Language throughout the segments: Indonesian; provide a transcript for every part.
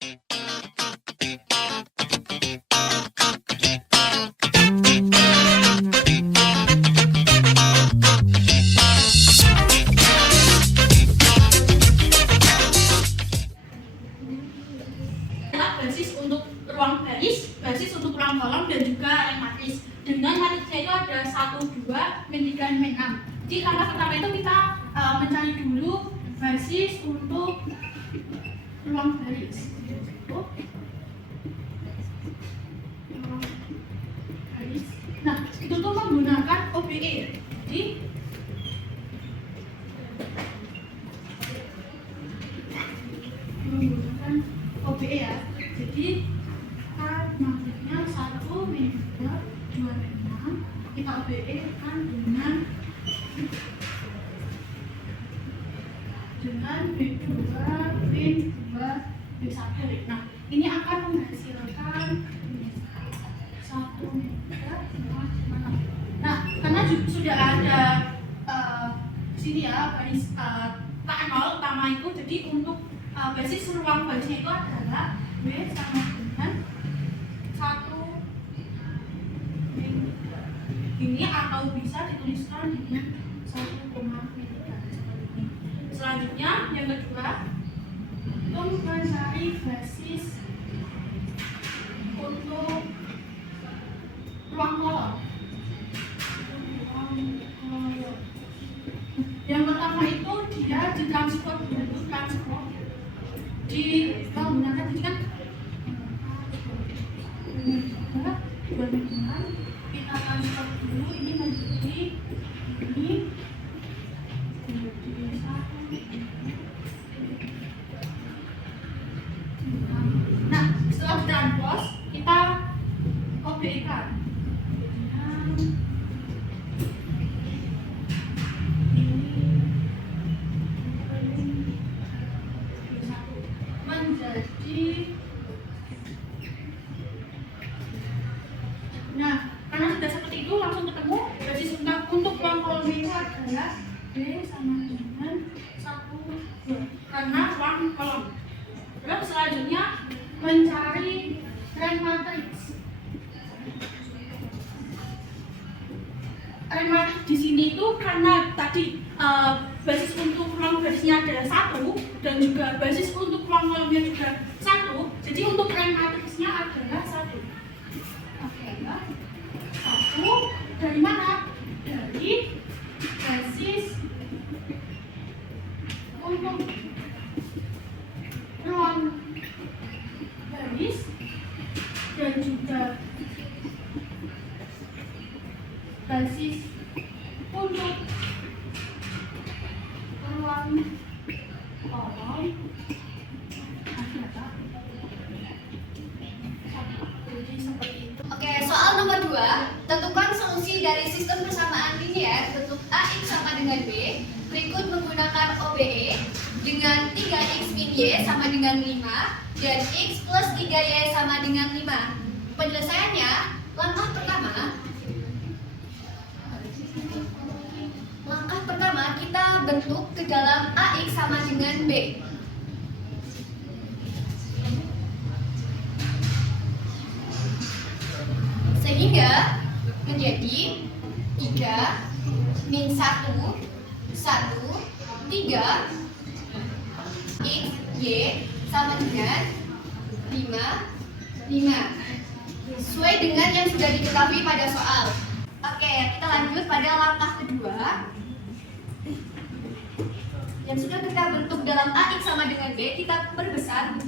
Basis untuk ruang baris, basis untuk ruang kolom, dan juga rank matris. Dengan matrisnya itu ada 1, 2, min 3, min 6. Jadi langkah pertama itu kita mencari dulu basis untuk ruang baris. Nah, itu tuh menggunakan OBE. Jadi menggunakan OBE ya. Jadi maksudnya 1, min 2, 2, min 6 kita OBE kan dengan min 2, min 2, min 1. Nah, ini akan menghasilkan 1, min 3, 5, 6. Nah, karena sudah ada sini ya baris K0 utama itu, jadi untuk basis ruang barisnya itu adalah B sama dengan 1 min 3 ini, atau bisa dituliskan dengan 1, min 3 seperti ini. Selanjutnya yang kedua itu mencari basis untuk ruang kolom. Yang pertama itu dia ditransport dulu, di menggunakan ini kan 2 min 6 kita transport dulu ini menjadi ini menjadi 1. Nah, setelah ditranspos kita OBE-kan. Nah, karena sudah seperti itu langsung ketemu basis untuk ruang kolom itu adalah B sama dengan 1, 2 karena ruang kolom. Terus selanjutnya mencari rank matriks. Rank matriks di sini itu karena tadi basis untuk ruang barisnya adalah 1 dan juga basis untuk ruang kolomnya juga 1, jadi untuk rank matriksnya adalah 1. Oke, ya. 1 dari mana? Dari basis untuk ruang baris dan juga basis untuk ruang kolom. Oke, soal nomor 2, tentukan solusi dari sistem persamaan linier bentuk AX sama dengan B berikut menggunakan OBE dengan 3x min Y sama dengan 5 dan X plus 3Y sama dengan 5. Penyelesaiannya, langkah pertama kita bentuk ke dalam AX sama dengan B. Sehingga menjadi 3 min 1, 1, 3 X, Y sama dengan 5, 5 sesuai dengan yang sudah diketahui pada soal. Oke, kita lanjut pada langkah kedua yang sudah kita bentuk dalam AX sama dengan B. Kita perbesar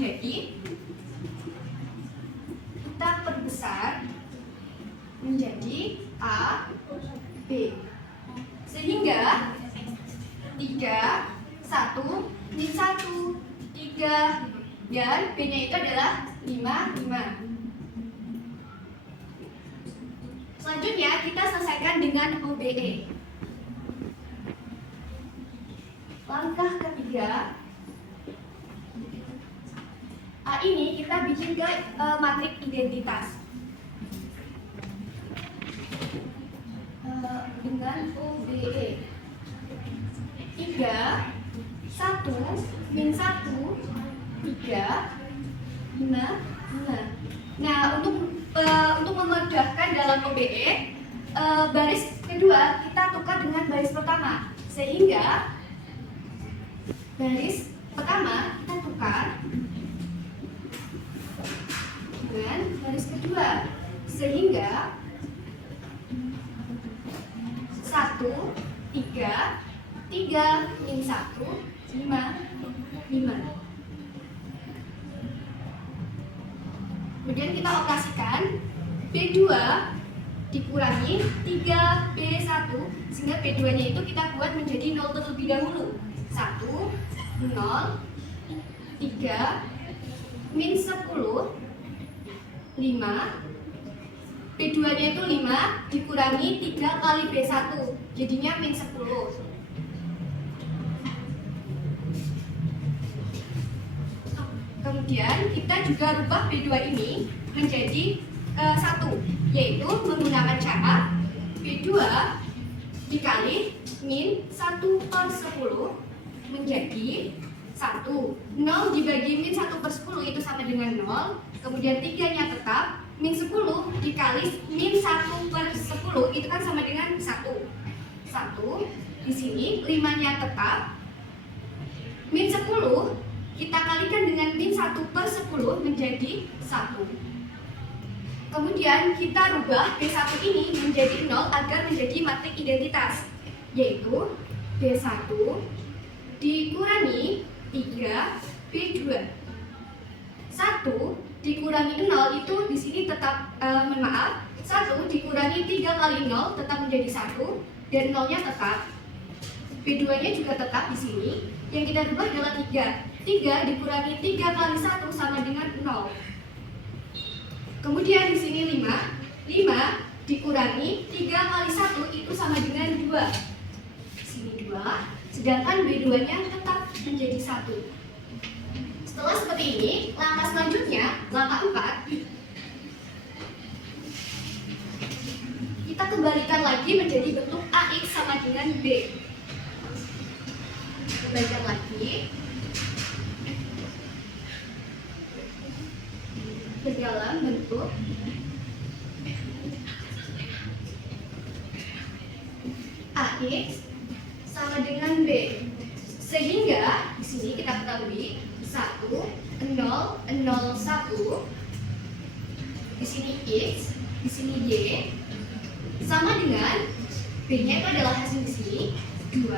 menjadi A, B, sehingga 3, 1, min 1, 3 dan B nya itu adalah 5, 5. Selanjutnya kita selesaikan dengan OBE. Langkah ketiga, A ini kita bikin ke matriks identitas dengan OBE 3, 1, min 1, 3 Nah, untuk memudahkan dalam OBE, baris kedua kita tukar dengan baris pertama, sehingga baris pertama kita tukar dengan baris kedua, sehingga 1, 3, 3 min 1, 5, 5. Kemudian kita operasikan B2 dikurangi 3B1, sehingga B2-nya itu kita buat menjadi 0 terlebih dahulu. 1, 0, 3, min 10, 5. B2-nya itu 5 dikurangi 3 kali B1, jadinya min 10. Kemudian kita juga rubah B2 ini menjadi 1, yaitu menggunakan cara B2 dikali min 1/10 menjadi 1. 0 dibagi min 1/10 itu sama dengan 0. Kemudian 3-nya tetap, min 10 dikali min 1/10 itu kan sama dengan 1. 1, di sini 5-nya tetap, min 10 kita kalikan dengan min 1/10 menjadi 1. Kemudian kita rubah B1 ini menjadi 0 agar menjadi matrik identitas, yaitu B1 dikurangi 3B2. 1 dikurangi 0 itu di sini tetap, 1 dikurangi 3 kali 0 tetap menjadi 1, dan 0-nya tetap. B2-nya juga tetap di sini. Yang kita rubah adalah 3. 3 dikurangi 3 kali 1 sama dengan 0. Kemudian di sini 5. 5 dikurangi 3 kali 1 itu sama dengan 2. Di sini 2. Sedangkan B2-nya tetap menjadi 1. Setelah seperti ini, langkah selanjutnya, langkah 4, kita kembalikan lagi menjadi bentuk AX sama dengan B. Kembalikan lagi ke dalam bentuk AX sama dengan B, sehingga di sini kita ketahui 1, 0, 0, 1, di sini X, di sini Y, sama dengan B-nya itu adalah hasil di sini 2,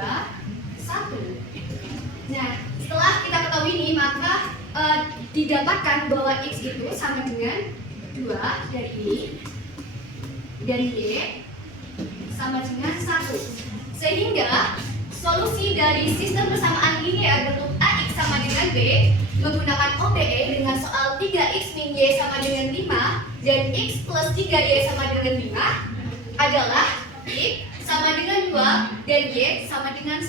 1. Nah, setelah kita ketahui ini, maka didapatkan bahwa X itu sama dengan 2 dari ini, dan Y sama dengan 1. Sehingga solusi dari sistem persamaan linear bentuk AX sama dengan B menggunakan OBE dengan soal 3X min Y sama dengan 5 dan X plus 3Y sama dengan 5 adalah X sama dengan 2 dan Y sama dengan 1.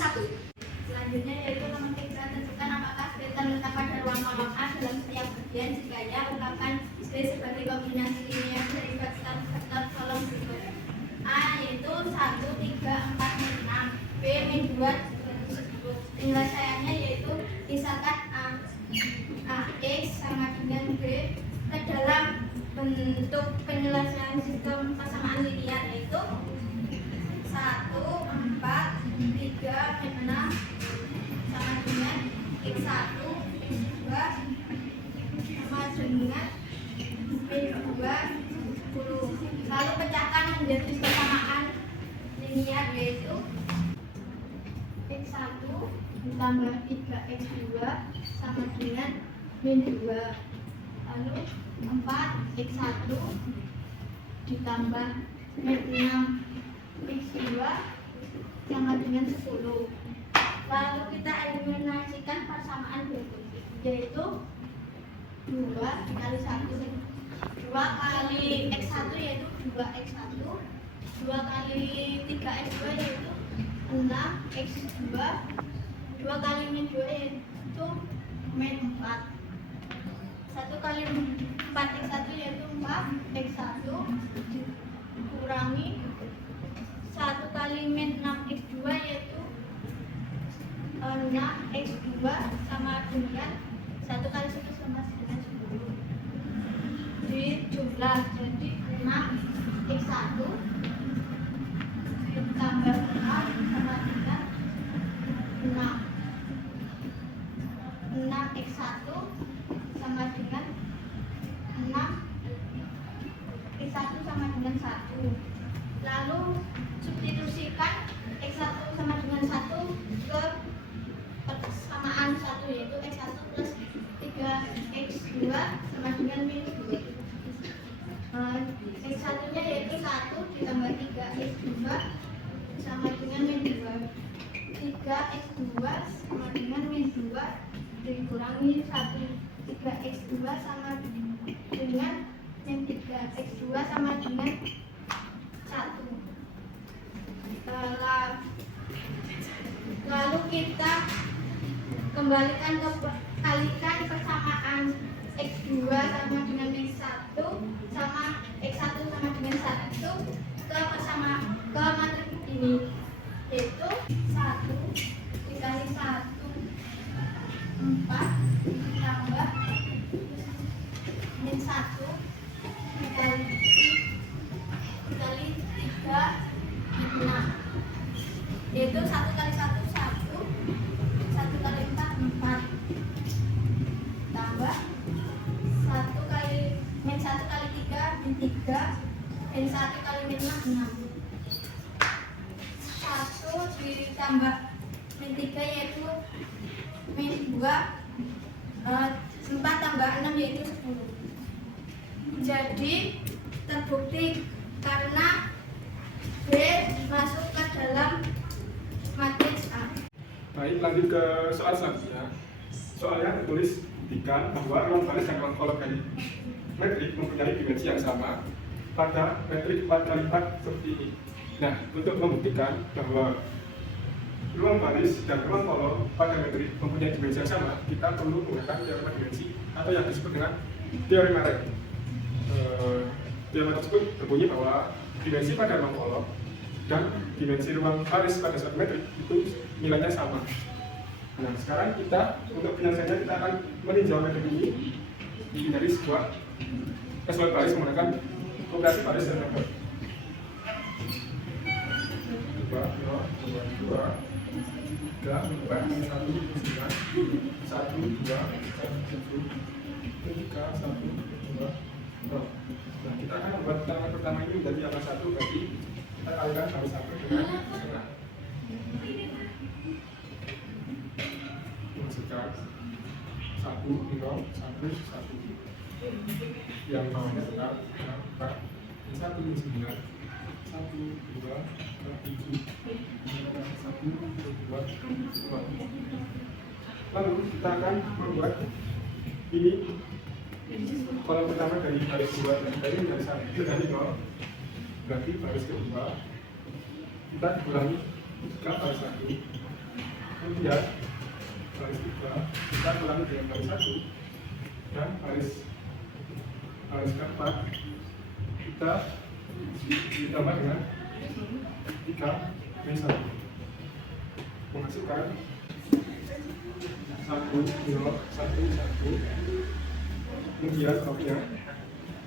Selanjutnya yaitu nomenklatur, tentukan apakah B terletak pada ruang kolom A dalam setiap bagian jika ya, ungkapkan B sebagai kombinasi linear dari vektor kolom berikut. A yaitu 1, 3, 4, 6, B min 2, 10. Penyelesaiannya yaitu pisahkan AX sama dengan B ke dalam bentuk penyelesaian sistem persamaan linear yaitu 1, 4, 3, min 6 sama dengan X1, X2 sama dengan min 2, 10. Lalu pecahkan menjadi persamaan linear yaitu X1 ditambah 3X2 sama dengan min 2. Lalu 4X1 ditambah min 6X2 sama dengan 10. Lalu kita eliminasikan persamaan berikut, yaitu 2 dikali 1, 2 kali X1 yaitu 2X1, 2 kali 3X2 yaitu 6X2, 2 kali min 2 yaitu min 4, 1 kali 4X1 yaitu 4X1 dikurangi 1 kali min 6X2 yaitu 6X2 sama dengan 1 kali 1 sama dengan 10. jumlah. Jadi 6 X1 ditambah 6 sama dengan 6. 6 X1 sama dengan 6 X1 sama dengan 1. Lalu substitusikan X1 sama dengan 1 ke persamaan 1, yaitu X1 plus 3X2 sama dengan minus 2. X1 nya yaitu 1 ditambah 3X2 sama dengan min 2. 3X2 sama dengan min 2 dikurangi 1. 3X2 sama dengan min 3X2 sama dengan 1. Lalu kita kembalikan ke kalikan persamaan X2 sama dengan min 1 sama X1 sama dengan 1 ke matrik ini, yaitu 1 dikali 1 4 ditambah min 1 dikali 3 min 6, yaitu 1 kali 1 1, 1 kali 4 4 tambah 1 kali min 1 kali 3 min 3 min 1 kali min 6 6. 1 ditambah min 3 yaitu min 2, 4 tambah 6 yaitu 10. Jadi terbukti karena B masuk ke dalam matriks A. Baik, lanjut ke soal selanjutnya. Soalnya tertulis buktikan bahwa ruang baris dan ruang kolom dari metrik mempunyai dimensi yang sama pada metrik 4x4 seperti ini. Nah, untuk membuktikan bahwa ruang baris dan ruang kolom pada metrik mempunyai dimensi yang sama, kita perlu menggunakan teorema dimensi atau yang disebut dengan teorema Ring. Teorema tersebut berbunyi bahwa dimensi pada ruang kolom dan dimensi ruang baris pada suatu metrik itu nilainya sama. Nah, sekarang kita untuk penyelesaiannya kita akan meninjau metode ini dari sebuah keseluruhan baris menggunakan operasi baris dan member. 2, 0, 2, 2, 3, 4, 1, 9, 1, 2, 1, 1, 3, 1, 2, 0. Nah, kita akan membuat bilangan pertama ini menjadi angka 1, berarti kita kalikan baris 1 dengan setengah. Masukkan 1, 0, 1, 1. Yang bawahnya tetap 4, 1, 9, 1, 2, 7, 1, 2, 2. Lalu kita akan membuat ini kolom pertama dari baris 2 dan dari baris 1 dari 0, berarti baris kedua kita kurangi ke baris 1, kemudian baris 3 kita kurangi dengan baris 1, dan baris keempat kita ditambah dengan 3 min 1, menghasilkan 1, 0, 1, 1. Kemudian kolomnya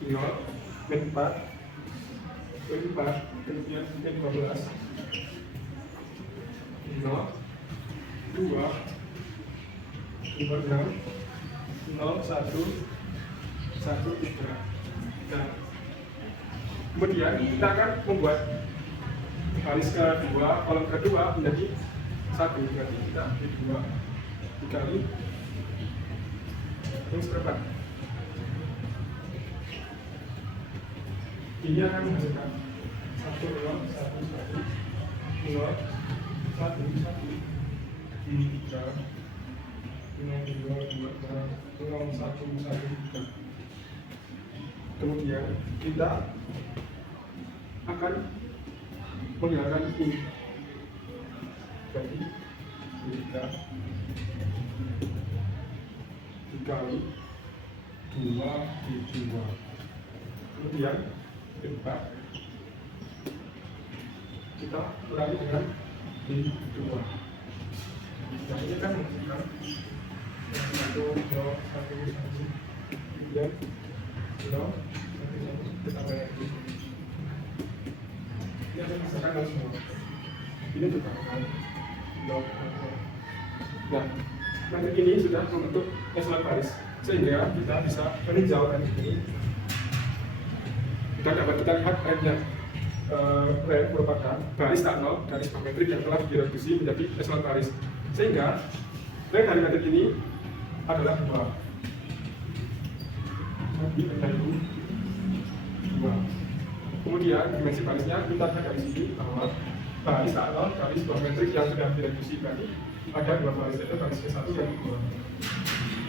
0, min 4, kemudian min 12, 0, 2, 6, 0, 1, 1, 3. Nah, kemudian kita akan membuat baris kedua, kolom kedua menjadi 1, berarti kita ambil 2 dikali yang seperempat. Ini akan menghasilkan 1, 0, 1, 1, 0, 1, 1, 3, 0, 2, 2, 0, 1, 1, 3. Kemudian kita akan menghilangkan ini. Jadi 3 dikali 2 di 2. Kemudian 4 kita kurangi dengan di 2. Nah, ini kan menghasilkan 1, 0, 1, 1, kemudian 0, 1, kita bayar. Ini akan misalkan harus semua. Ini juga akan blok. Nah, metrik ini sudah membentuk echelon baris sehingga kita bisa meninjau rank ini. Dan dapat kita lihat ranknya. Rank merupakan baris tak nol dari sebuah metrik yang telah direduksi menjadi echelon baris, sehingga rank dari metrik ini adalah 2. Kemudian dimensi barisnya kita lihat dari sini bahwa baris tak nol dari sebuah metrik yang sudah direduksi berarti ada 2 baris, yaitu baris ke-1 dan ke-2.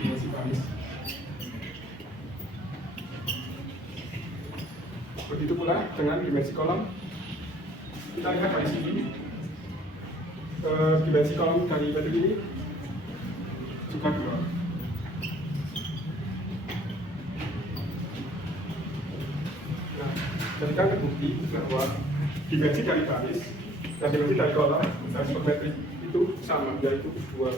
Dimensi baris. Begitu pula dengan dimensi kolom. Kita lihat dari sini, dimensi kolom dari metrik ini juga 2. Nah, ketika terbukti bahwa dimensi dari baris dan dimensi dari kolom dari sebuah metrik itu sama, yaitu 2.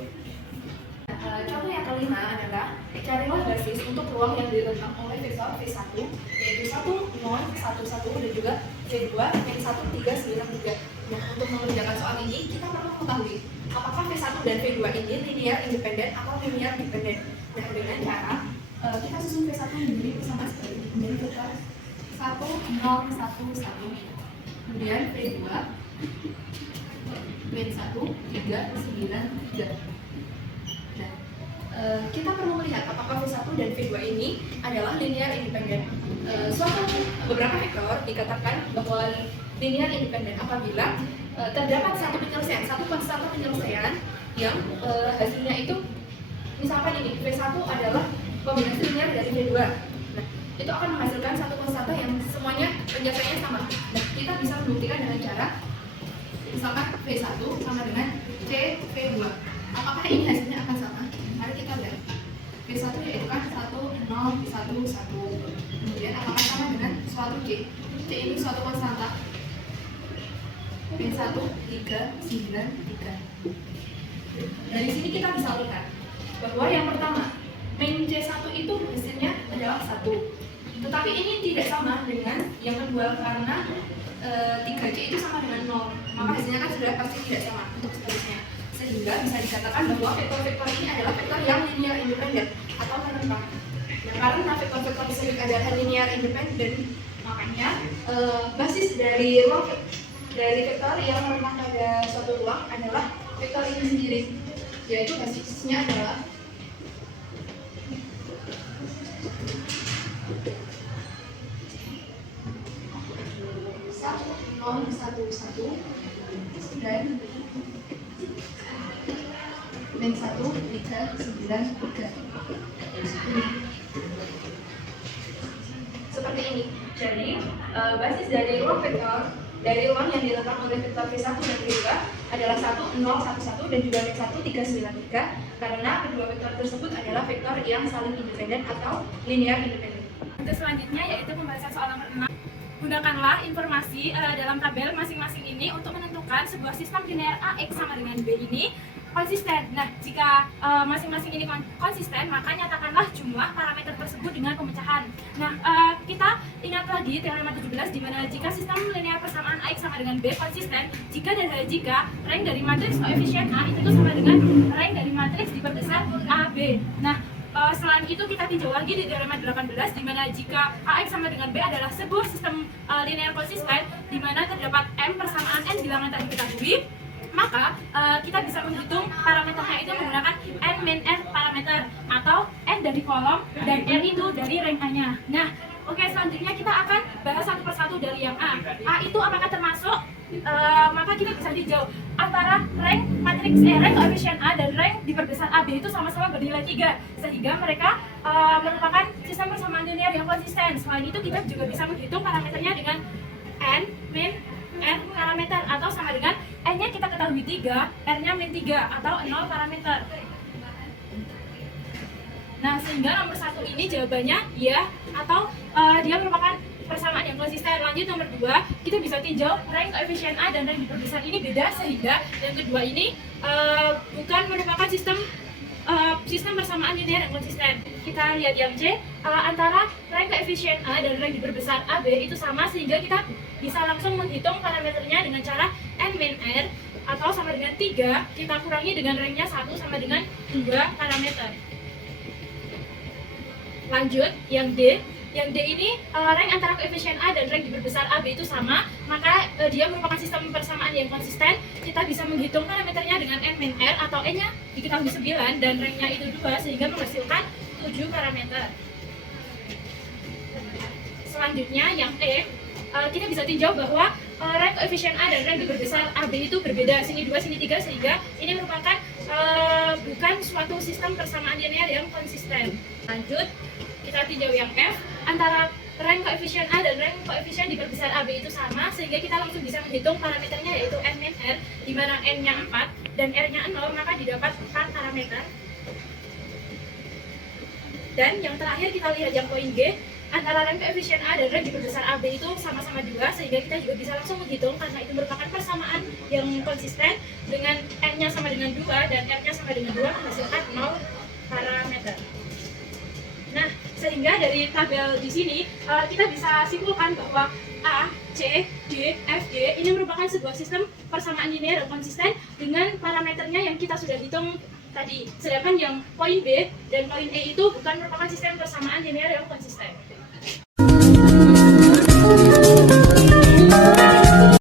Contoh yang kelima adalah carilah basis untuk ruang yang direntang oleh vektor V1 yaitu 1, 0, 1, 1 dan juga V2, N1, 3, 9, 3. Nah, untuk mengerjakan soal ini kita perlu mengetahui apakah V1 dan V2 ini linear independen atau linear dependen. Nah, dengan cara kita susun V1 menjadi sama seperti ini, menjadi vektor 1, 0, 1, 1. Kemudian V2 N1, 3, 9, 3. Kita perlu melihat apakah V1 dan V2 ini adalah linear independen. Beberapa vektor dikatakan bahwa linear independen apabila terdapat satu konstanta penyelesaian yang hasilnya itu misalkan ini V1 adalah kombinasi linear dari V2. Nah, itu akan menghasilkan satu konstanta yang semuanya penyelesaiannya sama. Nah, kita bisa membuktikan dengan cara misalkan V1 sama dengan C V2. Apakah ini hasilnya akan sama? Mari kita lihat. V1 yaitu kan 1, 0, 1, 1. Kemudian apakah sama dengan suatu C? C ini suatu konstanta. V1, 3, 9, 3. Dari sini kita bisa lihat bahwa yang pertama, min C1 itu hasilnya adalah 1. Tetapi ini tidak sama dengan yang kedua karena 3C itu sama dengan 0. Maka hasilnya kan sudah pasti tidak sama untuk seterusnya. Sehingga bisa dikatakan bahwa vektor-vektor ini adalah vektor yang linear independen atau menentang. Nah, karena vektor-vektor tersebut adalah linear independen, makanya basis dari ruang dari vektor yang menentang pada suatu ruang adalah vektor ini sendiri, yaitu basisnya adalah dan N1, 3, 9, 3. Seperti ini. Jadi, basis dari ruang vektor dari ruang yang diletak oleh vektor V1 dan V2 adalah 1, 0, 1, 1 dan juga N1, 3, 9, 3 karena kedua vektor tersebut adalah vektor yang saling independen atau linear independen. Untuk selanjutnya yaitu pembahasan soal nomor 6. Gunakanlah informasi dalam tabel masing-masing ini untuk menentukan sebuah sistem linear AX sama dengan B ini konsisten. Nah, jika masing-masing ini konsisten, maka nyatakanlah jumlah parameter tersebut dengan pemecahan. Nah, kita ingat lagi teorema 17 di mana jika sistem linear persamaan AX sama dengan B konsisten, jika dan jika rank dari matriks koefisien A itu sama dengan rank dari matriks diperbesar AB. Nah, selain itu kita tinjau lagi di teorema 18 di mana jika AX sama dengan B adalah sebuah sistem linear konsisten di mana terdapat M persamaan N bilangan tak diketahui, maka kita bisa menghitung parameternya itu menggunakan N min R parameter atau N dari kolom dan R itu dari rank A-nya. Nah, oke, selanjutnya kita akan bahas satu persatu dari yang A. A itu apakah termasuk? Maka kita bisa tinjau antara rank matriks rank koefisien A dan rank diperbesar AB itu sama-sama bernilai 3 sehingga mereka merupakan sistem persamaan linear yang konsisten. Selain itu kita juga bisa menghitung parameternya dengan N min R parameter atau sama dengan N-nya kita ketahui 3, R-nya min 3 atau 0 parameter. Nah, sehingga nomor 1 ini jawabannya ya atau dia merupakan persamaan yang konsisten. Lanjut nomor 2, kita bisa tinjau rank koefisien A dan rank diperbesar ini beda sehingga yang kedua ini bukan merupakan sistem persamaan linear yang konsisten. Kita lihat yang C, antara rank koefisien A dan rank diperbesar AB itu sama, sehingga kita bisa langsung menghitung parameternya dengan cara N min R atau sama dengan 3 kita kurangi dengan ranknya 1 sama dengan 2 parameter. Lanjut, yang D. Yang D ini rank antara koefisien A dan rank diperbesar AB itu sama, maka dia merupakan sistem persamaan yang konsisten. Kita bisa menghitung parameternya dengan N min R atau N-nya diketahui 9 dan ranknya itu 2, sehingga menghasilkan 7 parameter. Selanjutnya yang E, kita bisa tinjau bahwa rank koefisien A dan rank diperbesar AB itu berbeda, sini 2, sini 3, sehingga ini merupakan bukan suatu sistem persamaan linear yang konsisten. Lanjut, kita tinjau yang F, antara rank koefisien A dan rank koefisien diperbesar AB itu sama, sehingga kita langsung bisa menghitung parameternya yaitu N min R, di mana N-nya 4 dan R-nya 0, maka didapat 4 parameter. Dan yang terakhir kita lihat yang poin G, antara rank koefisien A dan rank diperbesar AB itu sama-sama 2, sehingga kita juga bisa langsung menghitung karena itu merupakan persamaan yang konsisten dengan N-nya sama dengan 2 dan R-nya sama dengan 2 menghasilkan 0 parameter. Nah, sehingga dari tabel di sini kita bisa simpulkan bahwa A, C, D, F, G ini merupakan sebuah sistem persamaan linear yang konsisten dengan parameternya yang kita sudah hitung tadi. Sedangkan yang poin B dan poin E itu bukan merupakan sistem persamaan linear yang konsisten.